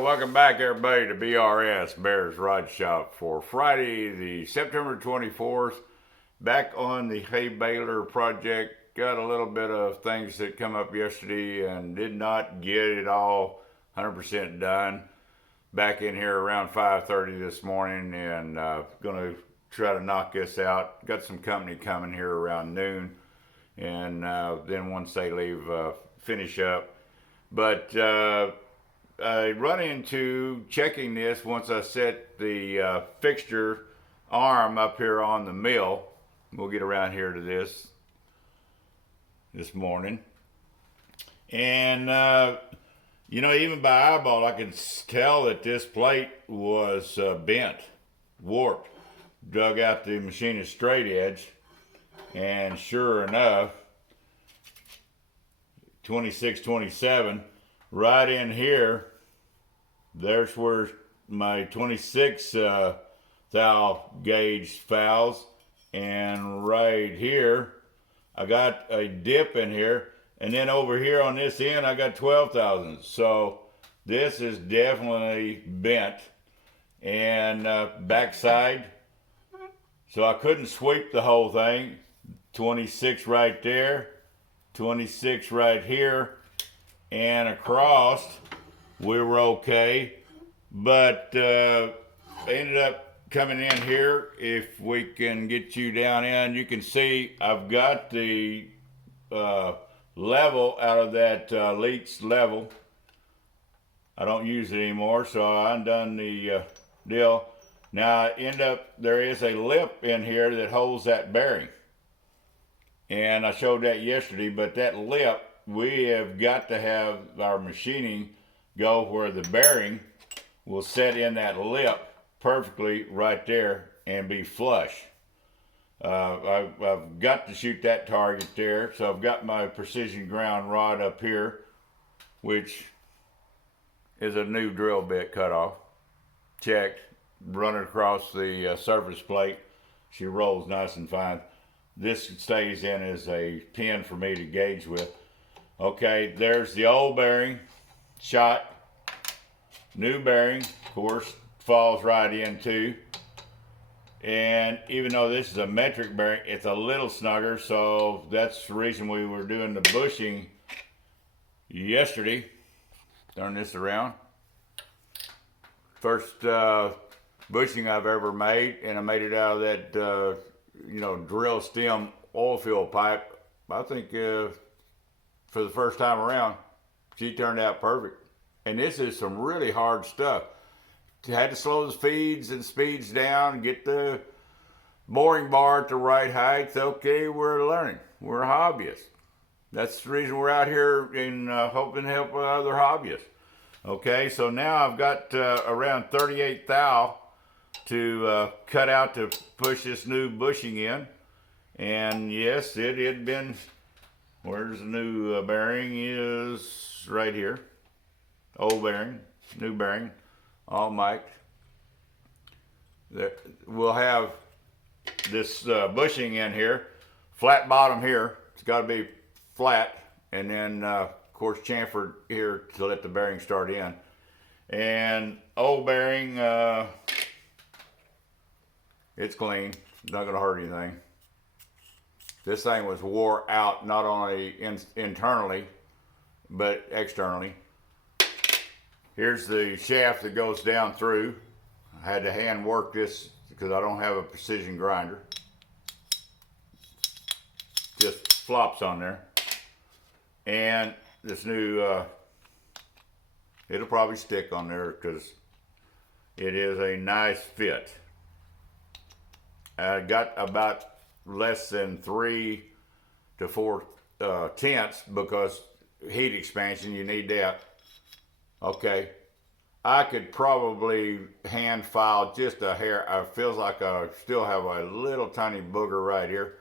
Welcome back everybody to BRS, Bears Rod Shop, for Friday the September 24th. Back on the Hay-Baler project. Got a little bit of things that come up yesterday and did not get it all 100% done. Back in here around 5:30 this morning and gonna try to knock this out. Got some company coming here around noon, and then once they leave, finish up. But I run into checking this once I set the fixture arm up here on the mill. We'll get around here to this morning. And, even by eyeball, I can tell that this plate was bent, warped. Dug out the machinist straight edge, and sure enough, 26, 27, right in here, there's where my 26 thou gauge fouls, and right here I got a dip in here, and then over here on this end I got 12 thousandths. So this is definitely bent, and backside, so I couldn't sweep the whole thing. 26 right there, 26 right here, and across we were okay, but ended up coming in here. If we can get you down in, you can see I've got the level out of that leech level. I don't use it anymore, so I undone the deal. Now there is a lip in here that holds that bearing, and I showed that yesterday. But that lip, we have got to have our machining go where the bearing will set in that lip perfectly right there and be flush. I've got to shoot that target there, so I've got my precision ground rod up here, which is a new drill bit cut off, checked, run it across the surface plate. She rolls nice and fine. This stays in as a pin for me to gauge with. Okay, there's the old bearing shot. New bearing, of course, falls right in too. And even though this is a metric bearing, it's a little snugger, so that's the reason we were doing the bushing yesterday. Turn this around. First bushing I've ever made, and I made it out of that drill stem oil fill pipe. I think for the first time around, she turned out perfect. And this is some really hard stuff. Had to slow the feeds and speeds down, get the boring bar at the right height. Okay, we're learning. We're hobbyists. That's the reason we're out here and hoping to help other hobbyists. Okay, so now I've got around 38 thou to cut out to push this new bushing in. And yes, it had been, where's the new bearing is right here. Old bearing, new bearing, all mic'd. We'll have this bushing in here, flat bottom here. It's got to be flat, and then of course chamfered here to let the bearing start in. And old bearing, it's clean, not going to hurt anything. This thing was wore out not only internally, but externally. Here's the shaft that goes down through. I had to hand work this because I don't have a precision grinder. Just flops on there. And this new, it'll probably stick on there because it is a nice fit. I got about less than 3 to 4 tenths because heat expansion, you need that. Okay, I could probably hand file just a hair. It feels like I still have a little tiny booger right here,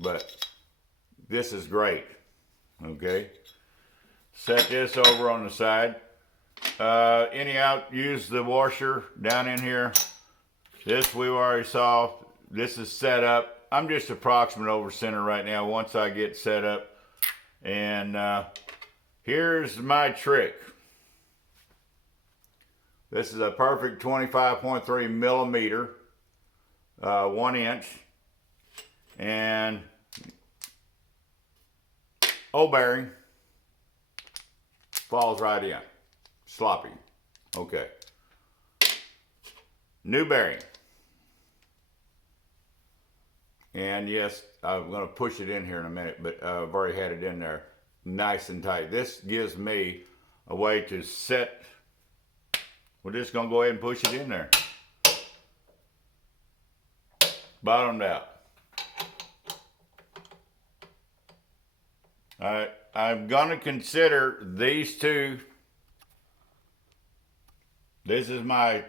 but this is great. Okay, set this over on the side. Anyhow, use the washer down in here. This we already saw. This is set up. I'm just approximate over center right now once I get set up. And here's my trick. This is a perfect 25.3 millimeter, 1 inch, and old bearing falls right in. Sloppy. Okay. New bearing. And yes, I'm going to push it in here in a minute, but I've already had it in there nice and tight. This gives me a way to set. We're just going to go ahead and push it in there. Bottomed out. I'm going to consider these two. This is my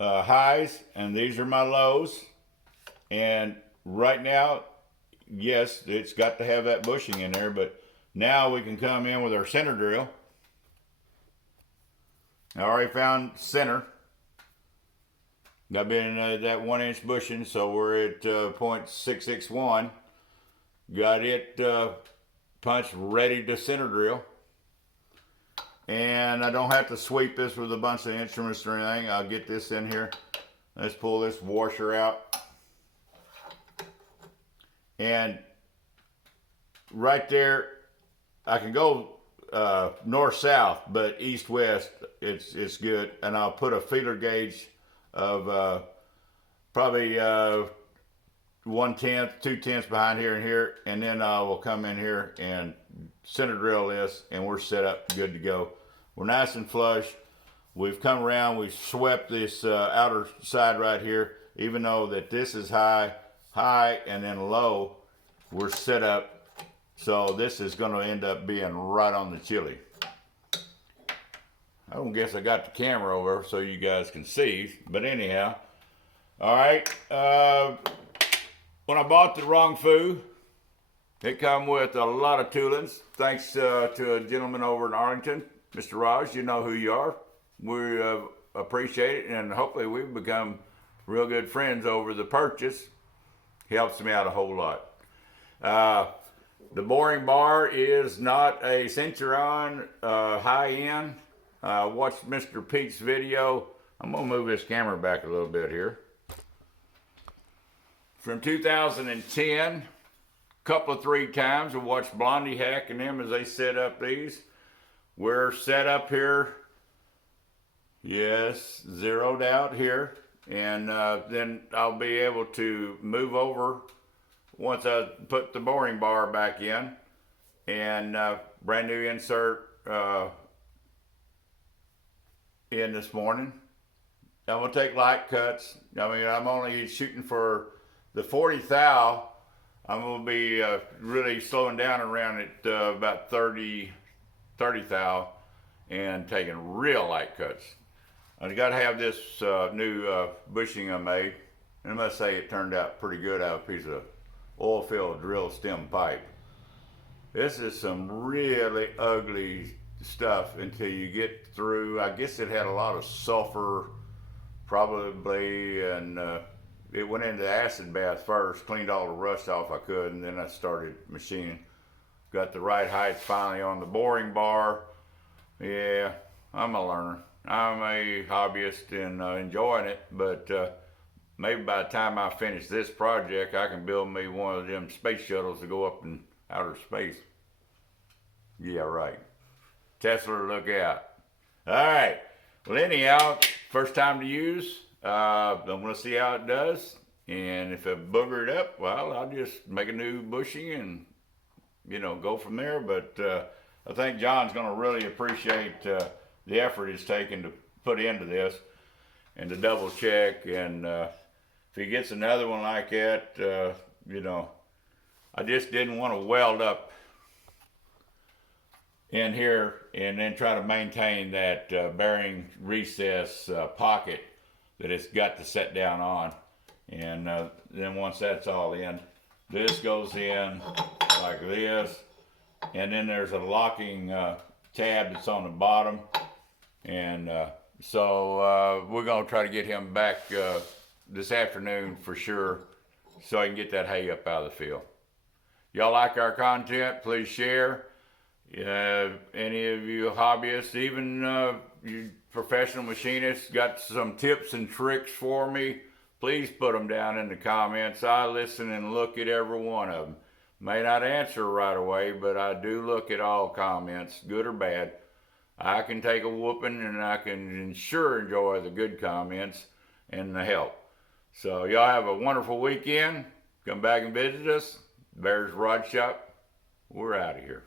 highs, and these are my lows. And right now, yes, it's got to have that bushing in there, but now we can come in with our center drill. I already found center. Got been in that 1 inch bushing, so we're at 0.661. Got it punched, ready to center drill. And I don't have to sweep this with a bunch of instruments or anything. I'll get this in here. Let's pull this washer out. And right there, I can go north-south, but east-west, it's good. And I'll put a feeler gauge of probably 1/10, 2/10 behind here and here. And then I will come in here and center drill this, and we're set up, good to go. We're nice and flush. We've come around, we've swept this outer side right here. Even though that this is high, and then low, we're set up. So this is going to end up being right on the chili. I don't guess I got the camera over so you guys can see, but anyhow. All right, when I bought the wrong food, it come with a lot of toolings. Thanks to a gentleman over in Arlington, Mr. Raj, you know who you are. We appreciate it, and hopefully we've become real good friends over the purchase. Helps me out a whole lot. The boring bar is not a Centuron high-end. Watched Mr. Pete's video. I'm going to move this camera back a little bit here. From 2010, couple of 3 times, I watched Blondie Hack and them as they set up these. We're set up here. Yes, zeroed out here. And then I'll be able to move over once I put the boring bar back in, and brand new insert in this morning. I'm gonna take light cuts. I mean, I'm only shooting for the 40 thou. I'm gonna be really slowing down around at about 30 thou and taking real light cuts. I got to have this new bushing I made, and I must say it turned out pretty good out of a piece of oil-filled drill stem pipe. This is some really ugly stuff until you get through. I guess it had a lot of sulfur, probably, and it went into the acid bath first, cleaned all the rust off I could, and then I started machining. Got the right height finally on the boring bar. Yeah, I'm a learner. I'm a hobbyist and enjoying it, but maybe by the time I finish this project, I can build me one of them space shuttles to go up in outer space. Yeah, right. Tesla, look out. All right. Well, anyhow, first time to use. I'm going to see how it does. And if I booger it up, well, I'll just make a new bushing and, you know, go from there. But I think John's going to really appreciate the effort it's taken to put into this and to double check. And if he gets another one like that, you know, I just didn't want to weld up in here and then try to maintain that bearing recess pocket that it's got to set down on. And then once that's all in, this goes in like this, and then there's a locking tab that's on the bottom. And so we're gonna try to get him back this afternoon for sure, so I can get that hay up out of the field. Y'all like our content, please share. Yeah, any of you hobbyists, even you professional machinists, got some tips and tricks for me? Please put them down in the comments. I listen and look at every one of them. May not answer right away, but I do look at all comments, good or bad. I can take a whooping and I can sure enjoy the good comments and the help. So y'all have a wonderful weekend. Come back and visit us. Bear's Rod Shop. We're out of here.